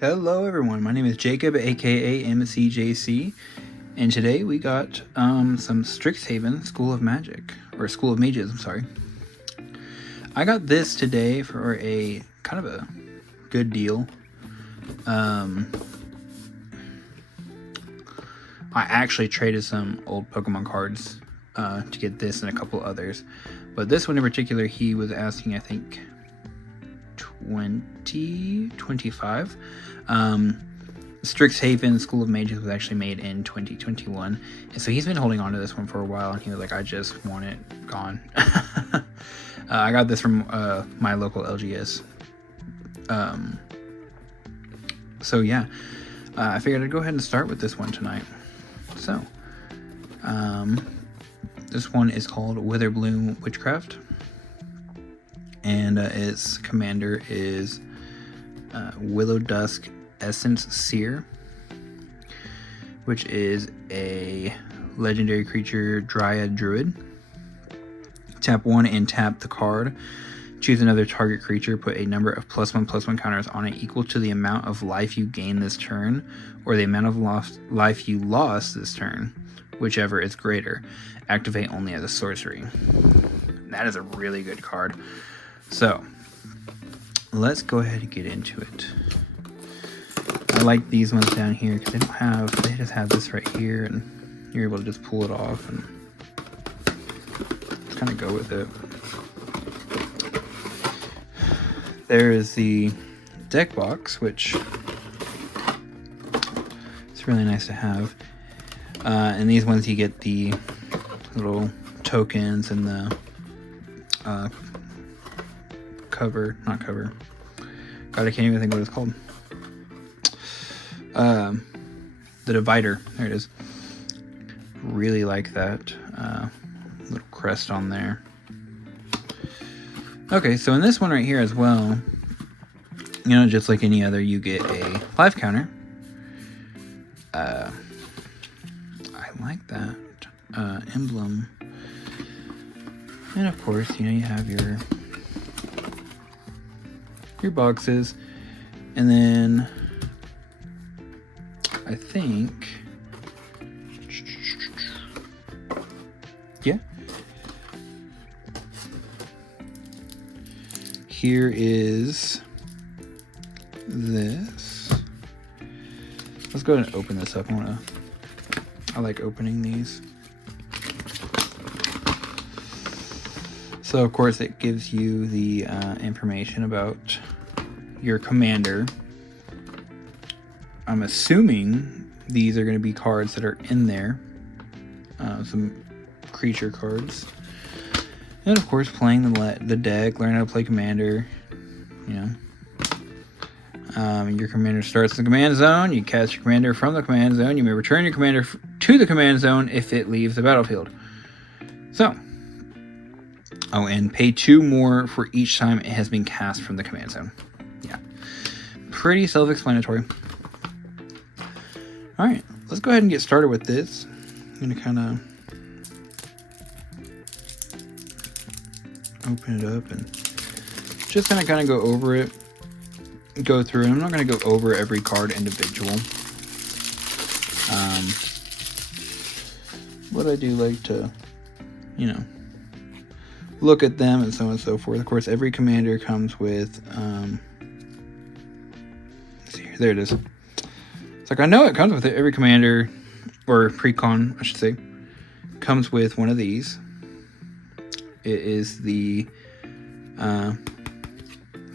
Hello everyone, my name is Jacob, aka MCJC, and today we got some Strixhaven School of Magic, or School of Mages, I'm sorry. I got this today for a kind of a good deal. I actually traded some old Pokemon cards to get this and a couple others, but this one in particular he was asking, I think, $25. Strixhaven School of Mages was actually made in 2021, and so he's been holding on to this one for a while, and he was like, I just want it gone. I got this from my local LGS. So yeah, I figured I'd go ahead and start with this one tonight. So this one is called Witherbloom Witchcraft, and its commander is Willow Dusk Essence Seer, which is a legendary creature Dryad Druid. Tap 1 and tap the card. Choose another target creature, put a number of +1/+1 counters on it equal to the amount of life you gain this turn, or the amount of life you lost this turn, whichever is greater. Activate only as a sorcery. That is a really good card. So, let's go ahead and get into it. I like these ones down here because they just have this right here, and you're able to just pull it off and just kind of go with it. There is the deck box, which it's really nice to have. And these ones you get the little tokens and the not cover. God, I can't even think what it's called. The divider. There it is. Really like that little crest on there. Okay, so in this one right here as well, you know, just like any other, you get a life counter. I like that emblem. And of course, you know, you have your boxes, and then I think, yeah, here is this. Let's go ahead and open this up. I like opening these. So of course it gives you the information about your commander. I'm assuming these are going to be cards that are in there. Some creature cards. And of course playing the deck, learn how to play commander. You know. Your commander starts in the command zone. You cast your commander from the command zone. You may return your commander to the command zone if it leaves the battlefield. So. Oh, and pay 2 more for each time it has been cast from the command zone. Yeah. Pretty self-explanatory. Alright, let's go ahead and get started with this. I'm going to kind of open it up and just kind of go over it. Go through it. I'm not going to go over every card individual. But I do like to, you know, look at them and so on and so forth. Of course, every commander comes with, let's see here, there it is. It's like, I know it comes with it. Every commander, or precon, I should say, comes with one of these. It is the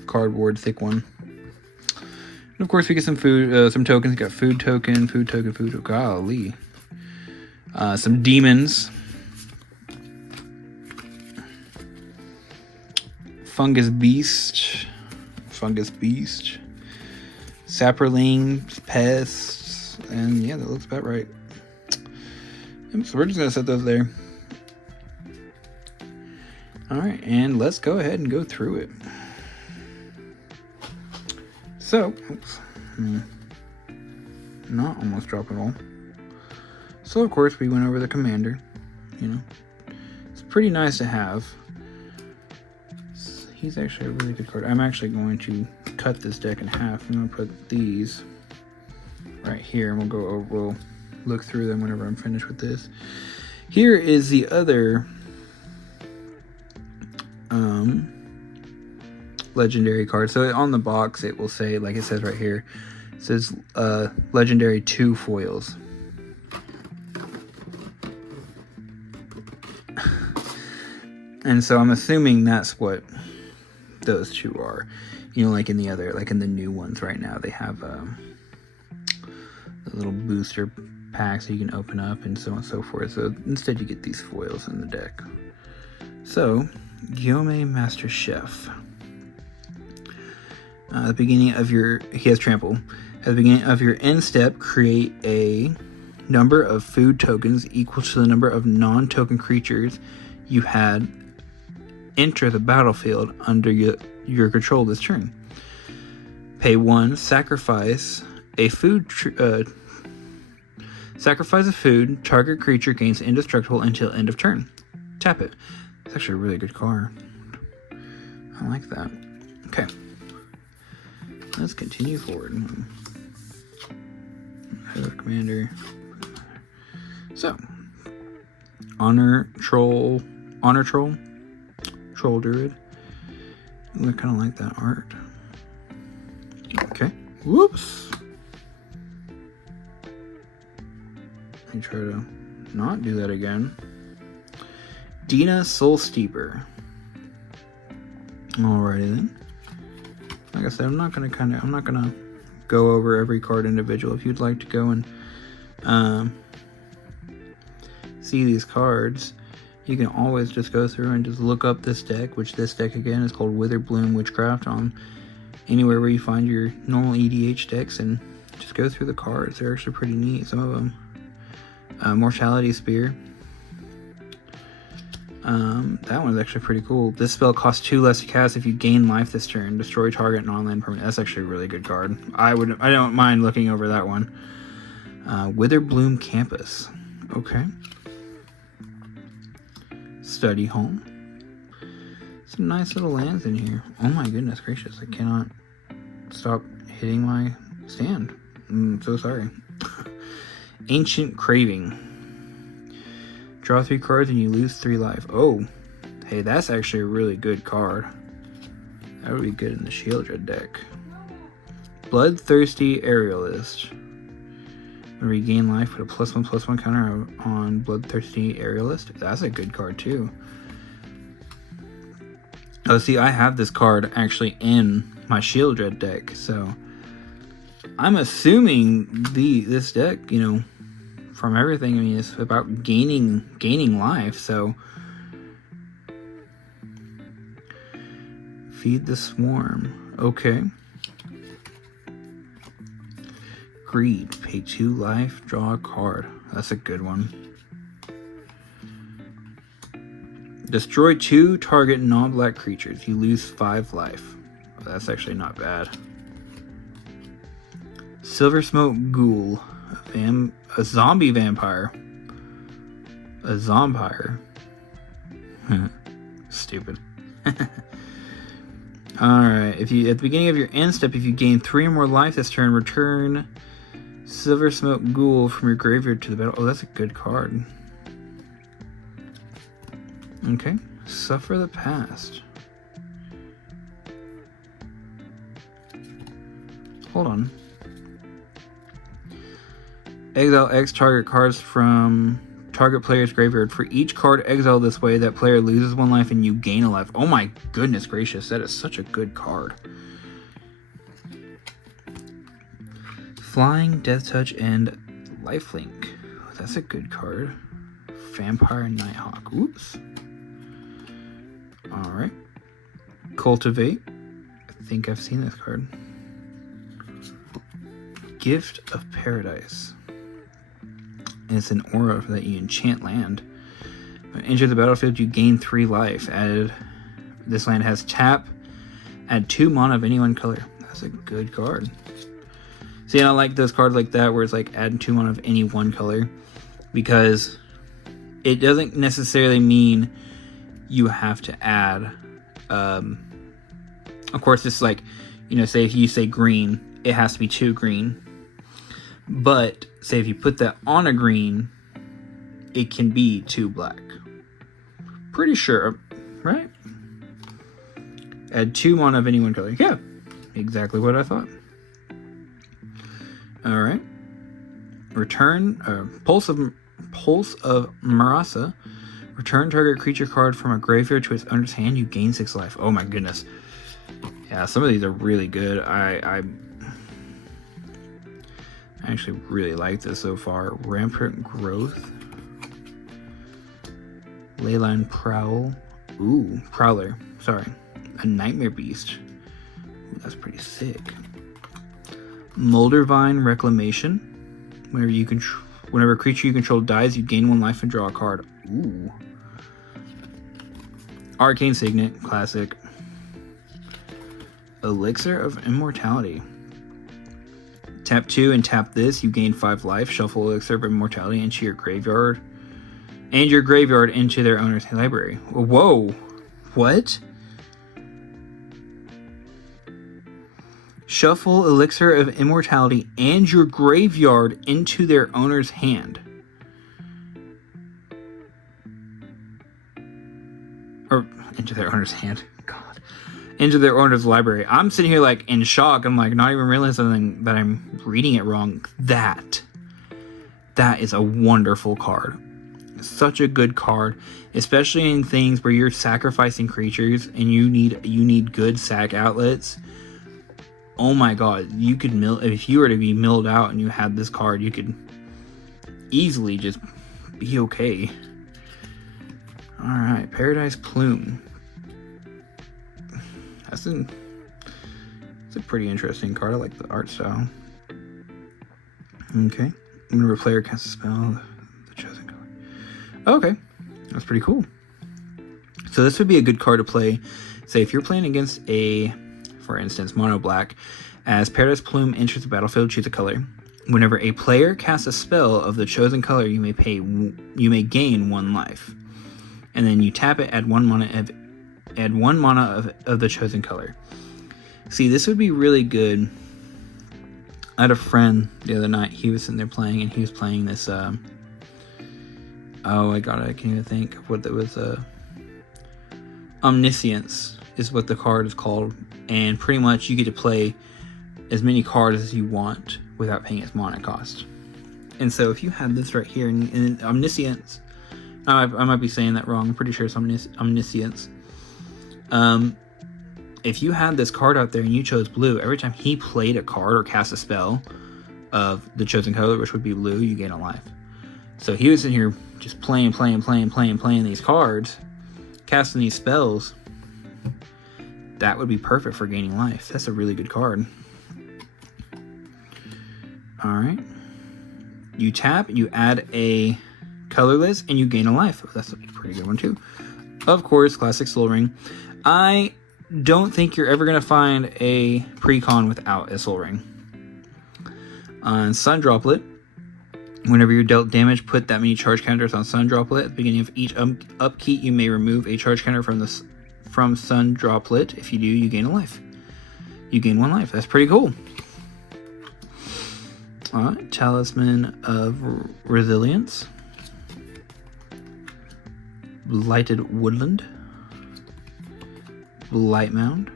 cardboard thick one. And of course, we get some food, some tokens. We got food token, golly. Some demons. Fungus Beast, Saproling, Pests, and yeah, that looks about right. So we're just going to set those there. Alright, and let's go ahead and go through it. So, oops, not almost drop it all. So of course we went over the commander, you know. It's pretty nice to have. He's actually a really good card. I'm actually going to cut this deck in half. I'm gonna put these right here, and we'll look through them whenever I'm finished with this. Here is the other legendary card. So on the box it will say, like it says right here, it says legendary 2 foils. And so I'm assuming that's what those 2 are. You know, like in the other, like in the new ones right now, they have a little booster pack so you can open up and so on and so forth. So instead you get these foils in the deck. So, Gyome Master Chef. At the beginning of your, he has trample. At the beginning of your end step, create a number of food tokens equal to the number of non-token creatures you had enter the battlefield under your control this turn. Pay 1, sacrifice a food. Sacrifice a food. Target creature gains indestructible until end of turn. Tap it. It's actually a really good card. I like that. Okay. Let's continue forward. Commander. So, Honor Troll, Troll Druid. I kind of like that art. Okay. Whoops. Let me try to not do that again. Dina Soul Steeper. Alrighty then. Like I said, I'm not gonna go over every card individual. If you'd like to go and see these cards, you can always just go through and just look up this deck, which this deck again is called Witherbloom Witchcraft, on anywhere where you find your normal EDH decks, and just go through the cards. They're actually pretty neat, some of them. Mortality Spear. That one's actually pretty cool. This spell costs 2 less to cast if you gain life this turn. Destroy target non-land permanent. That's actually a really good card. I don't mind looking over that one. Witherbloom Campus. Okay. Study Home. Some nice little lands in here. Oh my goodness gracious. I cannot stop hitting my stand. I'm so sorry. Ancient Craving. Draw 3 cards and you lose 3 life. Oh, hey, that's actually a really good card. That would be good in the Shieldred deck. Bloodthirsty Aerialist. When regain life, put a +1/+1 counter on Bloodthirsty Aerialist. That's a good card too. Oh, see, I have this card actually in my Shieldred deck, so I'm assuming this deck, you know, from everything, I mean, it's about gaining life, so Feed the Swarm. Okay. Greed. Pay 2 life, draw a card. That's a good one. Destroy 2 target non-black creatures. You lose 5 life. That's actually not bad. Silver Smoke Ghoul. A zombie vampire. A zombire. Stupid. Alright, if you at the beginning of your end step, if you gain 3 or more life this turn, return Silver Smoke Ghoul from your graveyard to the battle. Oh, that's a good card. Okay. Suffer the Past. Hold on. Exile X target cards from target player's graveyard. For each card exiled this way, that player loses 1 life and you gain a life. Oh my goodness gracious, that is such a good card. Flying, Death Touch, and Lifelink. Oh, that's a good card. Vampire Nighthawk. Oops. Alright. Cultivate. I think I've seen this card. Gift of Paradise. And it's an aura that you enchant land. When you enter the battlefield, you gain 3 life. This land has tap. Add 2 mana of any one color. That's a good card. See, I like those cards like that where it's like add 2 mana of any one color, because it doesn't necessarily mean you have to add. Of course, it's like You know, say if you say green, it has to be 2 green. But say if you put that on a green, it can be 2 black. Pretty sure, right? Add 2 mana of any one color. Yeah, exactly what I thought. All right. Return Pulse of Marasa. Return target creature card from a graveyard to its owner's hand. You gain 6 life. Oh my goodness. Yeah, some of these are really good. I actually really like this so far. Rampant Growth. Leyline Prowl. Ooh, Prowler. Sorry. A Nightmare Beast. Ooh, that's pretty sick. Moldervine Reclamation. Whenever a creature you control dies, you gain 1 life and draw a card. Ooh. Arcane Signet. Classic. Elixir of Immortality. Tap 2 and tap this. You gain 5 life. Shuffle Elixir of Immortality into your graveyard. And your graveyard into their owner's library. Whoa. What? Shuffle Elixir of Immortality and your graveyard into their owner's hand. Or into their owner's hand. God. Into their owner's library. I'm sitting here like in shock. I'm like not even realizing that I'm reading it wrong. That is a wonderful card. Such a good card, especially in things where you're sacrificing creatures and you need good sack outlets. Oh my god, you could mill if you were to be milled out and you had this card, you could easily just be okay. All right, Paradise Plume. It's a pretty interesting card. I like the art style. Okay, whenever a player casts a spell, the chosen color. Okay, that's pretty cool. So this would be a good card to play. Say if you're playing against for instance, mono black. As Paradise Plume enters the battlefield, choose a color. Whenever a player casts a spell of the chosen color, you may gain 1 life, and then you tap it. Add 1 mana of the chosen color. See, this would be really good. I had a friend the other night. He was sitting there playing, and he was playing this. Oh my god, I can't even think of what it was. Omniscience is what the card is called. And pretty much you get to play as many cards as you want without paying its mana cost. And so if you had this right here in Omniscience, I might be saying that wrong. I'm pretty sure it's Omniscience. If you had this card out there and you chose blue, every time he played a card or cast a spell of the chosen color, which would be blue, you gain a life. So he was in here just playing these cards, casting these spells. That would be perfect for gaining life. That's a really good card. Alright. You tap, you add a colorless, and you gain a life. That's a pretty good one too. Of course, classic Soul Ring. I don't think you're ever going to find a precon without a Soul Ring. On Sun Droplet, whenever you're dealt damage, put that many charge counters on Sun Droplet. At the beginning of each upkeep, you may remove a charge counter from Sun Droplet. If you do, you gain a life. You gain 1 life. That's pretty cool. Alright, Talisman of Resilience. Blighted Woodland. Blight Mound.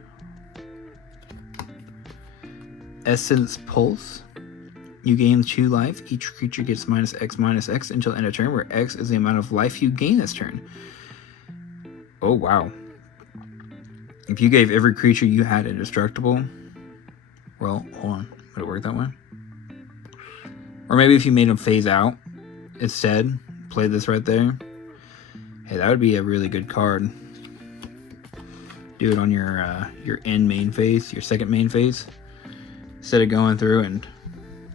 Essence Pulse. You gain 2 life. Each creature gets -X until end of turn, where X is the amount of life you gain this turn. Oh, wow. If you gave every creature you had indestructible, well, hold on. Would it work that way? Or maybe if you made them phase out instead, play this right there. Hey, that would be a really good card. Do it on your end main phase, your second main phase. Instead of going through and,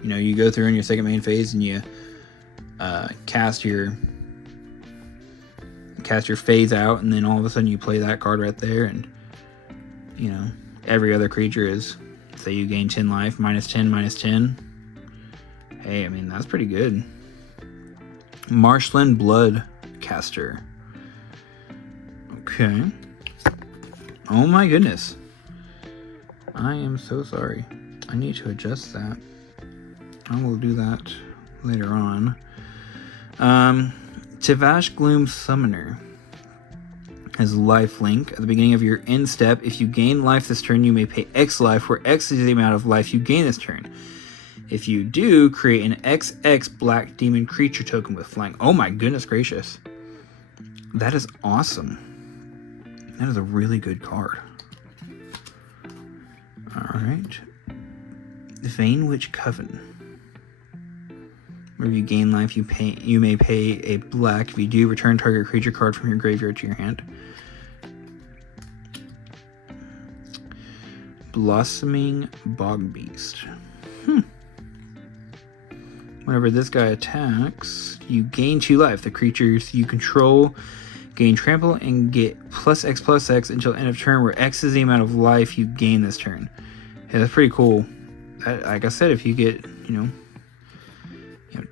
you go through in your second main phase and you cast your phase out, and then all of a sudden you play that card right there, and every other creature is, say you gain 10 life, -10. Hey, I mean, that's pretty good. Marshland Bloodcaster. Okay. Oh my goodness. I am so sorry. I need to adjust that. I will do that later on. Tivash Gloom Summoner has lifelink. At the beginning of your end step, if you gain life this turn, you may pay X life, where X is the amount of life you gain this turn. If you do, create an XX black demon creature token with flying. Oh my goodness gracious. That is awesome. That is a really good card. Alright. Vane Witch Coven. Where you gain life, you may pay a black. If you do, return target creature card from your graveyard to your hand. Blossoming Bogbeast. Whenever this guy attacks, you gain 2 life. The creatures you control gain trample and get +X/+X until end of turn, where X is the amount of life you gain this turn. Yeah, that's pretty cool. Like I said, if you get,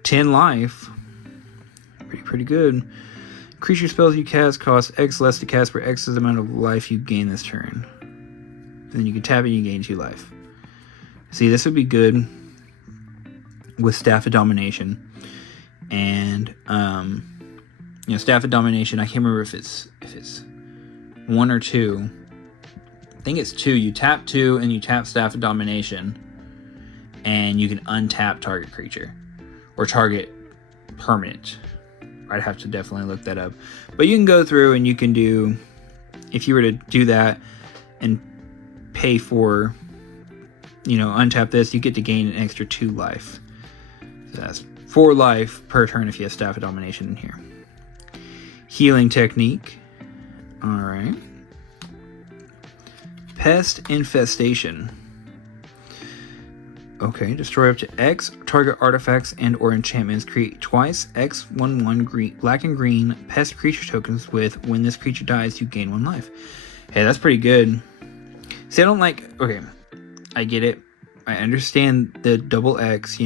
10 life, pretty good. Creature spells you cast cost X less to cast, where X is the amount of life you gain this turn. And then you can tap it and you gain 2 life. See, this would be good with Staff of Domination. And, Staff of Domination, I can't remember if it's 1 or 2. I think it's 2. You tap 2 and you tap Staff of Domination. And you can untap target creature. Or target permanent. I'd have to definitely look that up. But you can go through and you can do, if you were to do that and pay for, untap this, you get to gain an extra 2 life. So that's 4 life per turn if you have Staff of Domination in here. Healing Technique. Alright. Pest Infestation. Okay, destroy up to X target artifacts and or enchantments. Create twice X/1/1 green, black and green pest creature tokens with, when this creature dies, you gain 1 life. Hey, that's pretty good. See, I don't like... Okay, I get it. I understand the double X,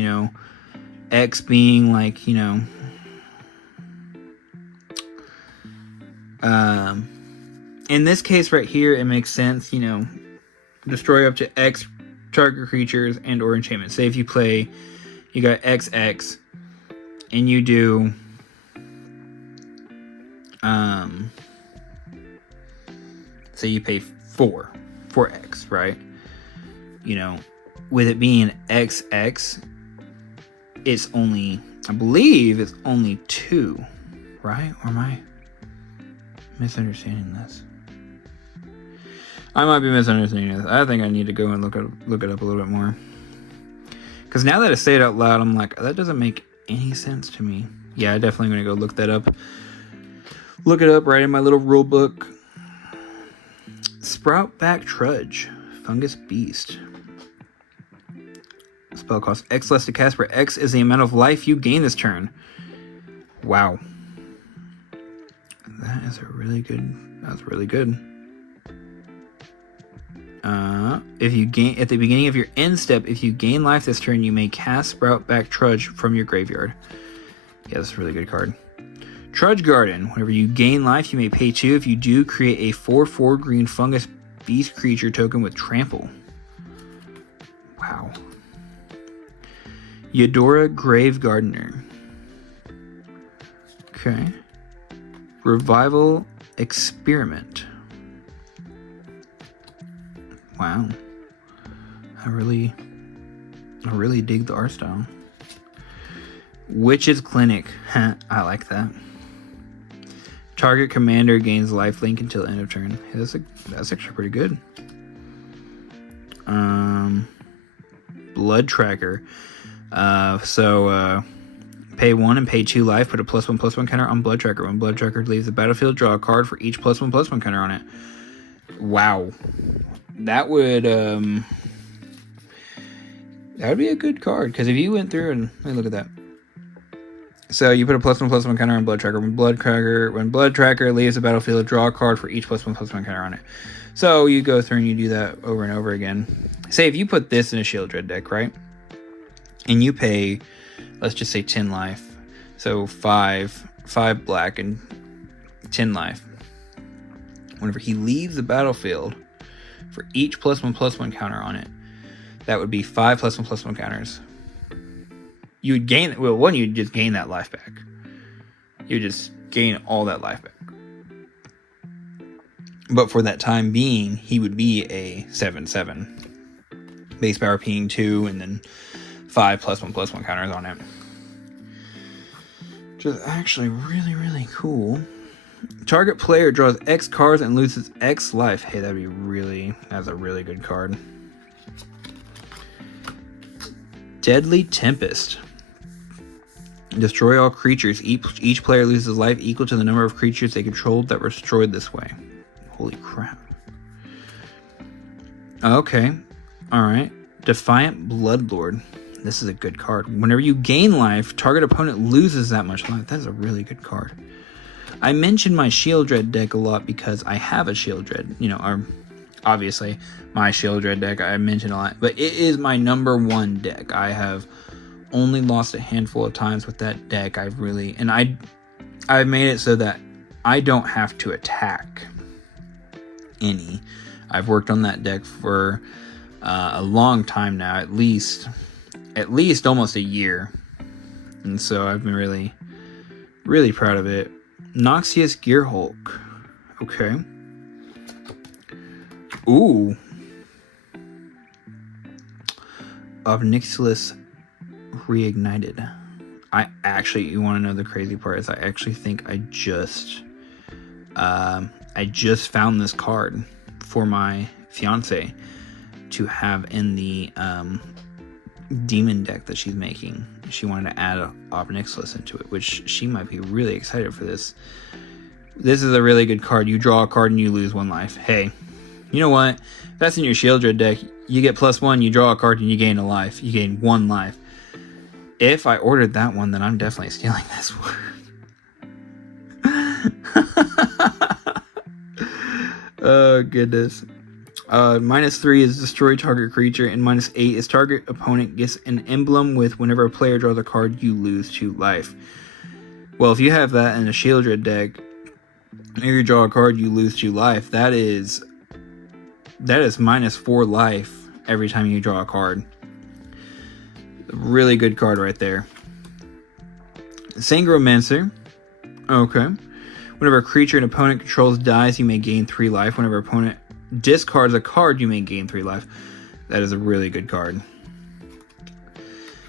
X being like, in this case right here, it makes sense, destroy up to X target creatures and or enchantments. Say if you play, you got XX, and you do, say you pay 4X, right? With it being XX, it's only, I believe it's only 2, right? Or am I misunderstanding this? I might be misunderstanding this. I think I need to go and look it up a little bit more. Because now that I say it out loud, I'm like, that doesn't make any sense to me. Yeah, I'm definitely going to go look that up. Look it up right in my little rule book. Sproutback Trudge. Fungus Beast. Spell costs X less to cast, where X is the amount of life you gain this turn. Wow. That is that's really good. If you gain at the beginning of your end step, if you gain life this turn, you may cast Sproutback Trudge from your graveyard. Yeah, that's a really good card. Trudge Garden. Whenever you gain life, you may pay 2. If you do, create a 4/4 green fungus beast creature token with trample. Wow. Eudora Grave Gardener. Okay. Revival Experiment. Wow. I really dig the art style. Witch's Clinic. I like that. Target commander gains lifelink until end of turn. Hey, that's actually pretty good. Blood Tracker. Pay 1 and pay 2 life. Put a +1/+1 counter on Blood Tracker. When Blood Tracker leaves the battlefield, draw a card for each +1/+1 counter on it. Wow. That would be a good card, because if you went through and let me look at that. So you put a +1/+1 counter on Blood Tracker. When Blood Tracker leaves the battlefield, draw a card for each +1/+1 counter on it. So you go through and you do that over and over again. Say if you put this in a Shield Dread deck, right? And you pay, let's just say 10 life. So 5 black and 10 life. Whenever he leaves the battlefield, For each +1/+1 counter on it, that would be 5 +1/+1 counters. You would gain, well, one, you'd just gain that life back. You would just gain all that life back. But for that time being, he would be a 7/7. Base power being 2, and then 5 +1/+1 counters on it. Which is actually really, really cool. Target player draws X cards and loses X life. Hey, that's a really good card. Deadly Tempest. Destroy all creatures. Each player loses life equal to the number of creatures they controlled that were destroyed this way. Holy crap. Okay. Alright. Defiant Bloodlord. This is a good card. Whenever you gain life, target opponent loses that much life. That's a really good card. I mentioned my Shield Dread deck a lot because I have a Shield Dread. You know, obviously, my Shield Dread deck I mentioned a lot. But it is my #1 deck. I have only lost a handful of times with that deck. I've made it so that I don't have to attack any. I've worked on that deck for a long time now, at least almost a year, and so I've been really, really proud of it. Noxious Gearhulk. Okay. Ooh. Obnixilis Reignited. You want to know the crazy part is I actually think I just found this card for my fiance to have in the demon deck that she's making. She wanted to add Obnixilis into it, which she might be really excited for this. This is a really good card. You draw a card and you lose 1 life. Hey, you know what? If that's in your Shield Dread deck, you get +1, you draw a card and you gain a life. You gain 1 life. If I ordered that one, then I'm definitely stealing this one. Oh, goodness. -3 is destroy target creature, and -8 is target opponent gets an emblem with whenever a player draws a card, you lose 2 life. Well, if you have that in a Shield Dread deck, if you draw a card, you lose 2 life. That is -4 life every time you draw a card. Really good card right there. Sangromancer. Okay. Whenever a creature an opponent controls dies, you may gain 3 life. Whenever opponent discards a card, you may gain 3 life. That is a really good card.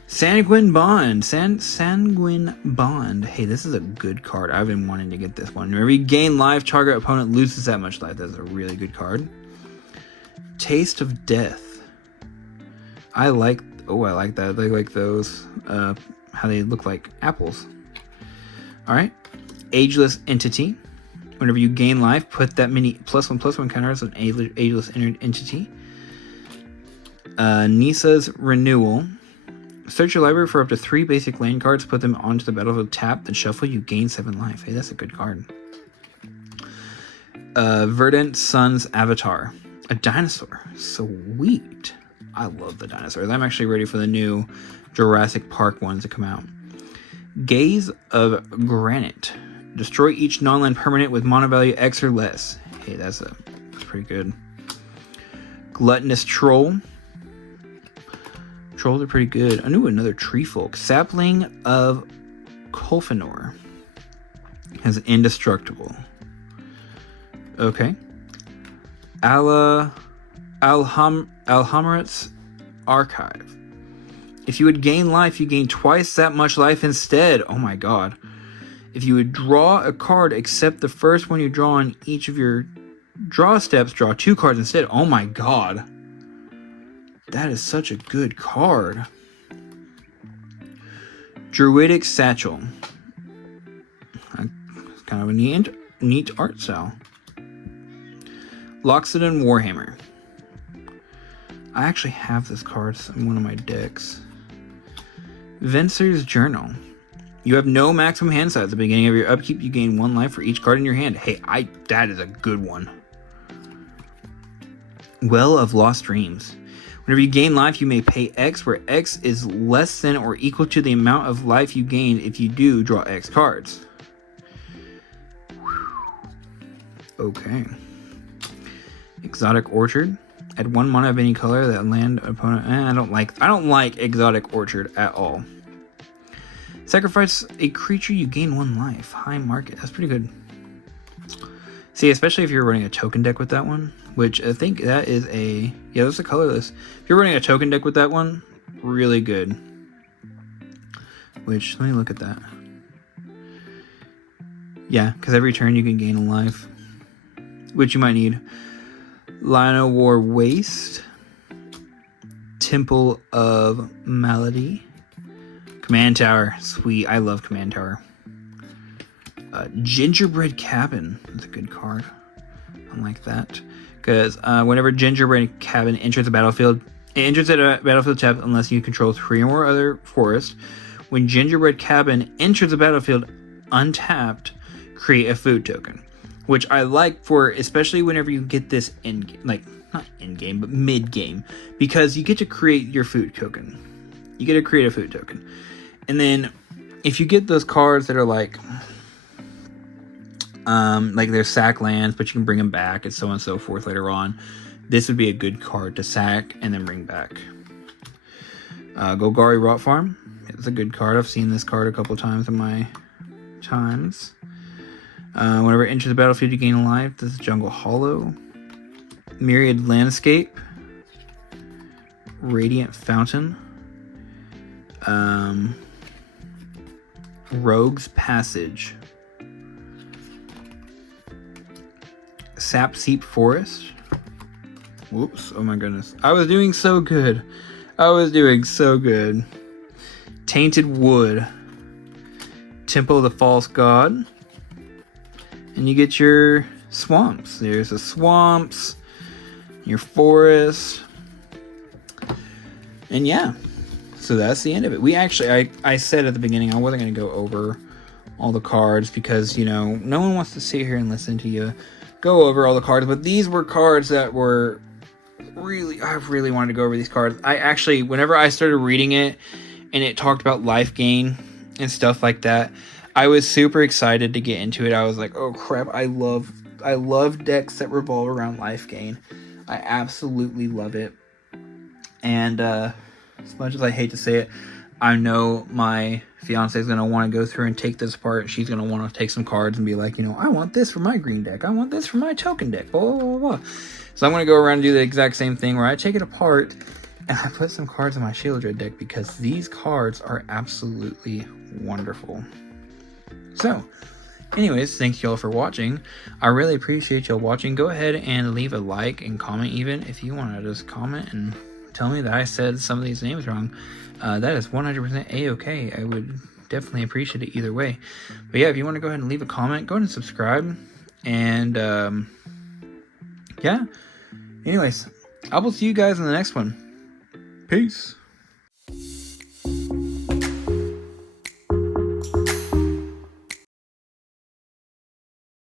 Sanguine Bond. Sanguine Bond. Hey, this is a good card. I've been wanting to get this one. Whenever you gain life, target opponent loses that much life. That's a really good card. Taste of Death. I like that. They like those. How they look like apples. Alright. Ageless Entity. Whenever you gain life, put that many +1/+1 counters on an ageless entity. Nisa's Renewal. Search your library for up to 3 basic land cards, put them onto the battlefield tap, then shuffle, you gain 7 life. Hey, that's a good card. Verdant Sun's Avatar. A dinosaur. Sweet. I love the dinosaurs. I'm actually ready for the new Jurassic Park ones to come out. Gaze of Granite. Destroy each non-land permanent with mono value X or less. Hey, that's pretty good. Gluttonous Troll. Trolls are pretty good. I knew another tree folk. Sapling of Kolfinor. Has Indestructible. Okay. Alhamrat's Archive. If you would gain life, you gain twice that much life instead. Oh my god. If you would draw a card except the first one you draw on each of your draw steps, draw 2 cards instead. Oh my god. That is such a good card. Druidic Satchel. Kind of a neat art style. Loxodon Warhammer. I actually have this card in one of my decks. Venser's Journal. You have no maximum hand size. At the beginning of your upkeep, you gain 1 life for each card in your hand. Hey, that is a good one. Well of Lost Dreams. Whenever you gain life, you may pay X, where X is less than or equal to the amount of life you gained. If you do, draw X cards. Okay. Exotic Orchard. Add 1 mana of any color that land opponent. I don't like Exotic Orchard at all. Sacrifice a creature, you gain 1 life. High market. That's pretty good. See, especially if you're running a token deck with that one, which I think that is a... Yeah, that's a colorless. If you're running a token deck with that one, really good. Which, let me look at that. Yeah, because every turn you can gain a life, which you might need. Llanowar Waste. Temple of Malady. Command Tower. Sweet. I love Command Tower. Gingerbread Cabin. That's a good card. I like that. Because whenever Gingerbread Cabin enters the battlefield, it enters at a battlefield tab unless you control 3 or more other forests. When Gingerbread Cabin enters the battlefield untapped, create a food token. Which I like for, especially whenever you get this in, like, not in-game, but mid-game. Because you get to create your food token. You get to create a food token. And then, if you get those cards that are like they're sack lands, but you can bring them back and so on and so forth later on, this would be a good card to sack and then bring back. Golgari Rot Farm. It's a good card. I've seen this card a couple times in my times. Whenever it enters the battlefield, you gain a life. This is Jungle Hollow. Myriad Landscape. Radiant Fountain. Rogue's Passage. Sapseep Forest. Whoops. Oh my goodness. I was doing so good. Tainted Wood. Temple of the False God. And you get your swamps. There's the swamps, your forest. And yeah, so that's the end of it. We actually, I said at the beginning I wasn't going to go over all the cards because, you know, no one wants to sit here and listen to you go over all the cards. But these were cards that were really, I really wanted to go over these cards. I actually, whenever I started reading it and it talked about life gain and stuff like that, I was super excited to get into it. I was like, oh crap, I love decks that revolve around life gain. I absolutely love it. And as much as I hate to say it, I know my fiance is going to want to go through and take this apart. She's going to want to take some cards and be like, you know, I want this for my green deck. I want this for my token deck. Blah, blah, blah, blah. So I'm going to go around and do the exact same thing where I take it apart and I put some cards in my Shieldred deck because these cards are absolutely wonderful. So, anyways, thank you all for watching. I really appreciate y'all watching. Go ahead and leave a like and comment even if you want to just comment and tell me that I said some of these names wrong. That is 100% a-okay. I would definitely appreciate it either way. But yeah, if you want to go ahead and leave a comment, go ahead and subscribe. And yeah, anyways, I will see you guys in the next one. Peace.